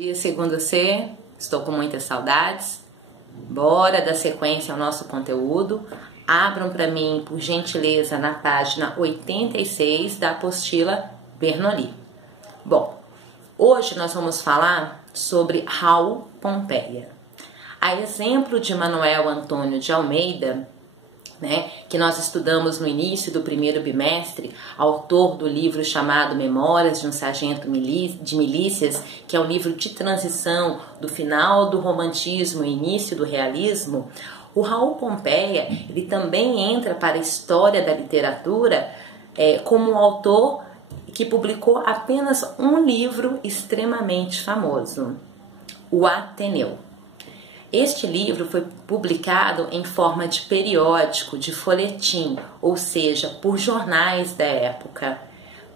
Dia segundo C, estou com muitas saudades. Bora dar sequência ao nosso conteúdo. Abram para mim, por gentileza, na página 86 da apostila Bernoulli. Bom, hoje nós vamos falar sobre Raul Pompeia. A exemplo de Manuel Antônio de Almeida, que nós estudamos no início do primeiro bimestre, autor do livro chamado Memórias de um Sargento de Milícias, que é um livro de transição do final do romantismo e início do realismo, o Raul Pompeia ele também entra para a história da literatura como um autor que publicou apenas um livro extremamente famoso, O Ateneu. Este livro foi publicado em forma de periódico, de folhetim, ou seja, por jornais da época.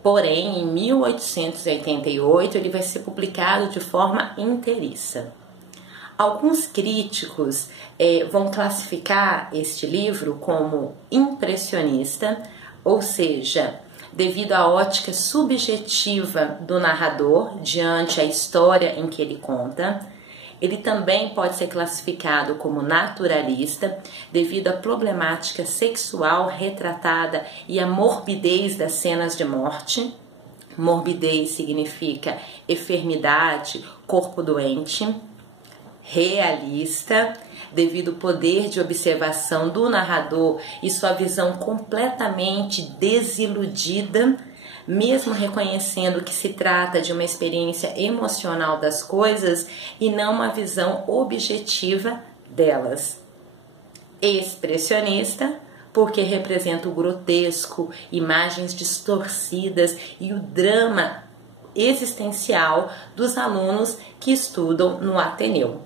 Porém, em 1888, ele vai ser publicado de forma inteiriça. Alguns críticos vão classificar este livro como impressionista, ou seja, devido à ótica subjetiva do narrador diante a história em que ele conta. Ele também pode ser classificado como naturalista devido à problemática sexual retratada e à morbidez das cenas de morte. Morbidez significa enfermidade, corpo doente. Realista, devido ao poder de observação do narrador e sua visão completamente desiludida, mesmo reconhecendo que se trata de uma experiência emocional das coisas e não uma visão objetiva delas. Expressionista, porque representa o grotesco, imagens distorcidas e o drama existencial dos alunos que estudam no Ateneu.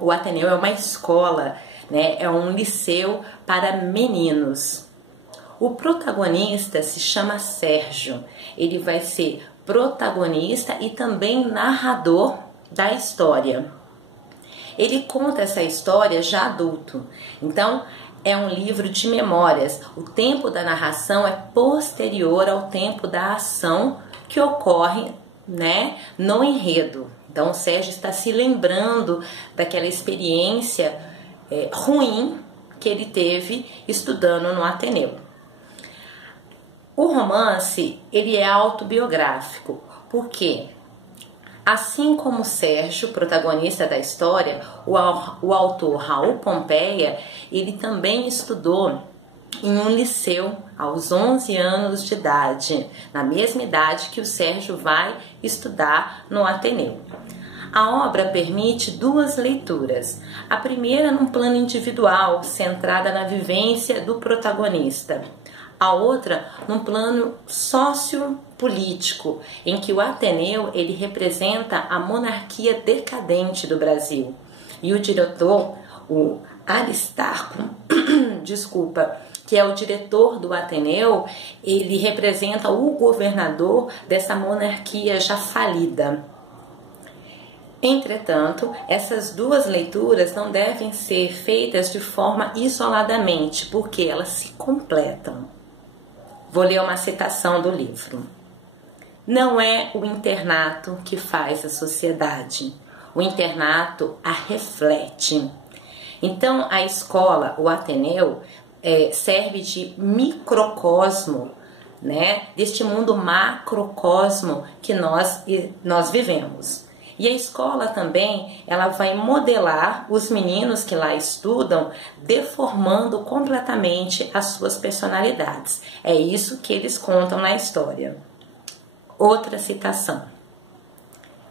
O Ateneu é uma escola, é um liceu para meninos. O protagonista se chama Sérgio, ele vai ser protagonista e também narrador da história. Ele conta essa história já adulto, então é um livro de memórias. O tempo da narração é posterior ao tempo da ação que ocorre no enredo. Então o Sérgio está se lembrando daquela experiência ruim que ele teve estudando no Ateneu. O romance, ele é autobiográfico, porque assim como Sérgio, protagonista da história, o autor Raul Pompeia, ele também estudou em um liceu aos 11 anos de idade, na mesma idade que o Sérgio vai estudar no Ateneu. A obra permite duas leituras. A primeira num plano individual, centrada na vivência do protagonista. A outra num plano sociopolítico, em que o Ateneu ele representa a monarquia decadente do Brasil. E o diretor, o Aristarco, que é o diretor do Ateneu, ele representa o governador dessa monarquia já falida. Entretanto, essas duas leituras não devem ser feitas de forma isoladamente, porque elas se completam. Vou ler uma citação do livro. Não é o internato que faz a sociedade, o internato a reflete. Então, a escola, o Ateneu, serve de microcosmo, deste mundo macrocosmo que nós vivemos. E a escola também, ela vai modelar os meninos que lá estudam, deformando completamente as suas personalidades. É isso que eles contam na história. Outra citação.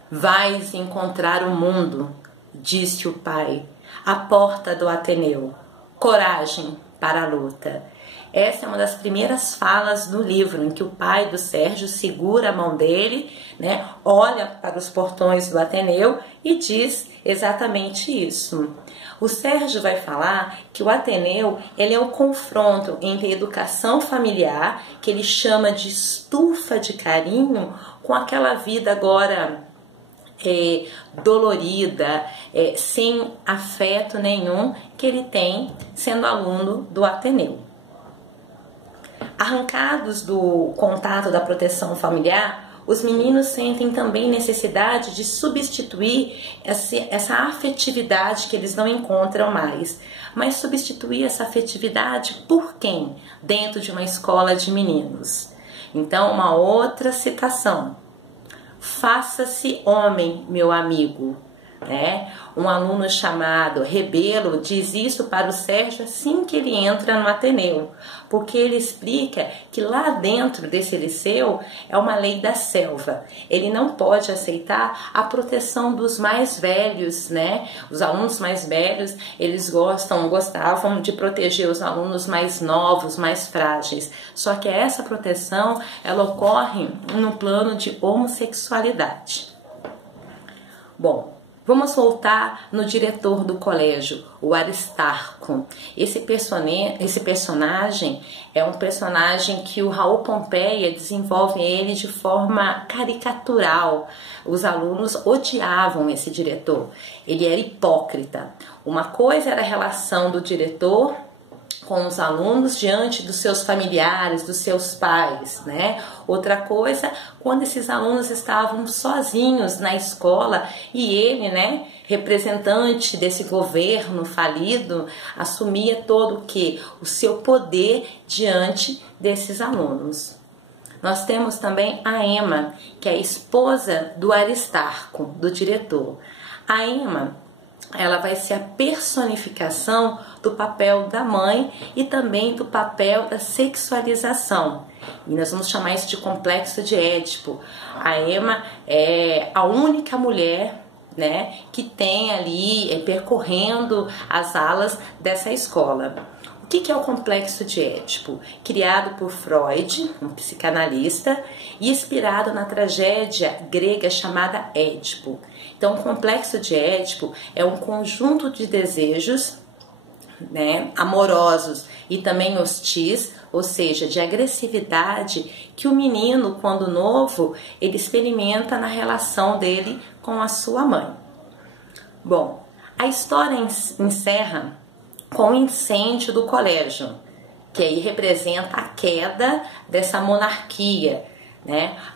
Vais encontrar o mundo, disse o pai, à porta do Ateneu. Coragem para a luta. Essa é uma das primeiras falas do livro, em que o pai do Sérgio segura a mão dele, olha para os portões do Ateneu e diz exatamente isso. O Sérgio vai falar que o Ateneu ele é o confronto entre a educação familiar, que ele chama de estufa de carinho, com aquela vida agora dolorida, sem afeto nenhum que ele tem sendo aluno do Ateneu. Arrancados do contato da proteção familiar, os meninos sentem também necessidade de substituir essa afetividade que eles não encontram mais. Mas substituir essa afetividade por quem? Dentro de uma escola de meninos. Então, uma outra citação. Faça-se homem, meu amigo. Um aluno chamado Rebelo diz isso para o Sérgio assim que ele entra no Ateneu, porque ele explica que lá dentro desse liceu é uma lei da selva. Ele não pode aceitar a proteção dos mais velhos, Os alunos mais velhos, eles gostavam de proteger os alunos mais novos, mais frágeis. Só que essa proteção, ela ocorre no plano de homossexualidade. Bom, vamos voltar no diretor do colégio, o Aristarco. Esse personagem é um personagem que o Raul Pompeia desenvolve ele de forma caricatural. Os alunos odiavam esse diretor. Ele era hipócrita. Uma coisa era a relação do diretor com os alunos diante dos seus familiares, dos seus pais, Outra coisa, quando esses alunos estavam sozinhos na escola e ele, representante desse governo falido, assumia todo o seu poder diante desses alunos. Nós temos também a Emma, que é a esposa do Aristarco, do diretor. A Emma, ela vai ser a personificação do papel da mãe e também do papel da sexualização. E nós vamos chamar isso de complexo de Édipo. A Emma é a única mulher, que tem ali percorrendo as alas dessa escola. O que é o complexo de Édipo? Criado por Freud, um psicanalista, e inspirado na tragédia grega chamada Édipo. Então, o complexo de Édipo é um conjunto de desejos, amorosos e também hostis, ou seja, de agressividade que o menino, quando novo, ele experimenta na relação dele com a sua mãe. Bom, a história encerra com o incêndio do colégio, que aí representa a queda dessa monarquia,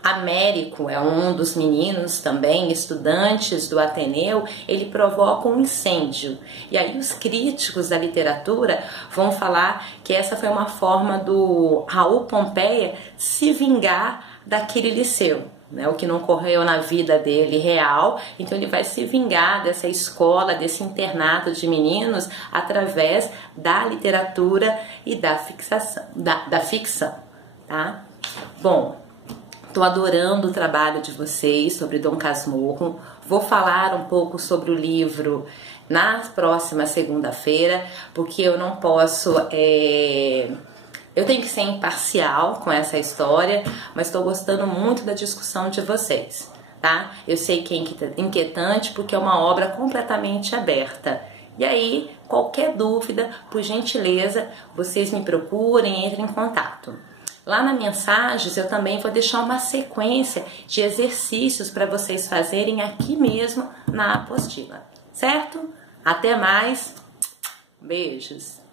Américo é um dos meninos também, estudantes do Ateneu, ele provoca um incêndio. E aí os críticos da literatura vão falar que essa foi uma forma do Raul Pompeia se vingar daquele liceu. O que não ocorreu na vida dele real, então ele vai se vingar dessa escola, desse internato de meninos através da literatura e da ficção, tá? Bom, estou adorando o trabalho de vocês sobre Dom Casmurro. Vou falar um pouco sobre o livro na próxima segunda-feira, porque eu não posso... Eu tenho que ser imparcial com essa história, mas estou gostando muito da discussão de vocês, tá? Eu sei que é inquietante porque é uma obra completamente aberta. E aí, qualquer dúvida, por gentileza, vocês me procurem, entrem em contato. Lá nas mensagens eu também vou deixar uma sequência de exercícios para vocês fazerem aqui mesmo na apostila, certo? Até mais, beijos!